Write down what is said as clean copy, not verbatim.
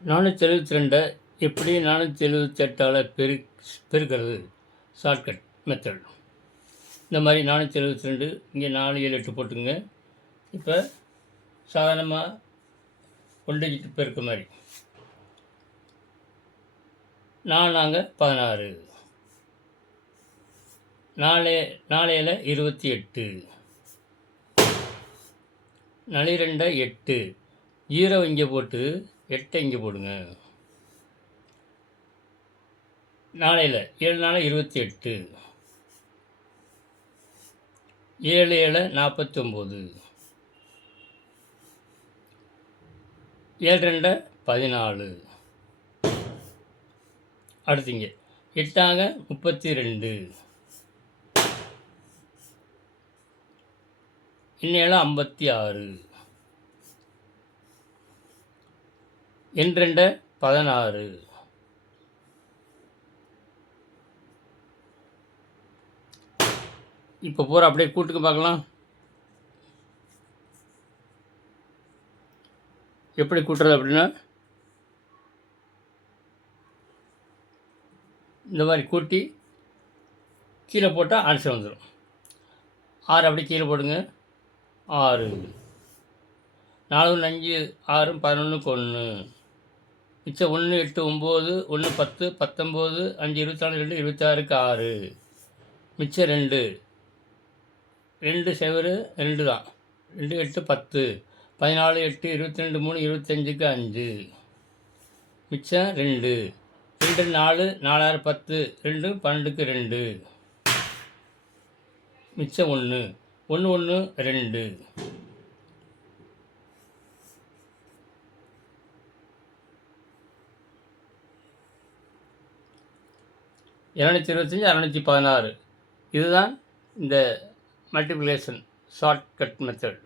472 எப்படி 478ஆல் பெருக்கிறது shortcut method. இந்த மாதிரி 472 இங்கே 4 7 8 போட்டுங்க. இப்போ சாதாரணமாக 1 டிஜிட் பெருக்க மாதிரி 4 16, 4 7 28, 4 2 8, 0 இங்கே போட்டு 8 இங்கே போடுங்க. 4 7 4 28, 7 7 49, 7 2 14. அடுத்திங்க 8 32, இன்னேழு 56, 2 16. இப்போ பூரா அப்படியே கூட்டுக்கு பார்க்கலாம். எப்படி கூட்டுறது அப்படின்னா, இந்த மாதிரி கூட்டி கீழே போட்டால் ஆன்சர் வந்துடும். 6 அப்படி கீழே போடுங்க. 6, 4 5 6 11க்கு 1, மிச்சம் 1 8 9, 1 10 19, 5 24 2 26க்கு 6, மிச்சம் 2 2 செவரு 2 தான், 2 8 10, 14 8 22 3 25க்கு 5, மிச்சம் 2 2 4 4 10, 2 12க்கு 2, மிச்சம் 1 1 1 2. இரநூத்தி 616. இதுதான் இந்த மல்டிப்ளிகேஷன் ஷார்ட்கட் மெத்தட்.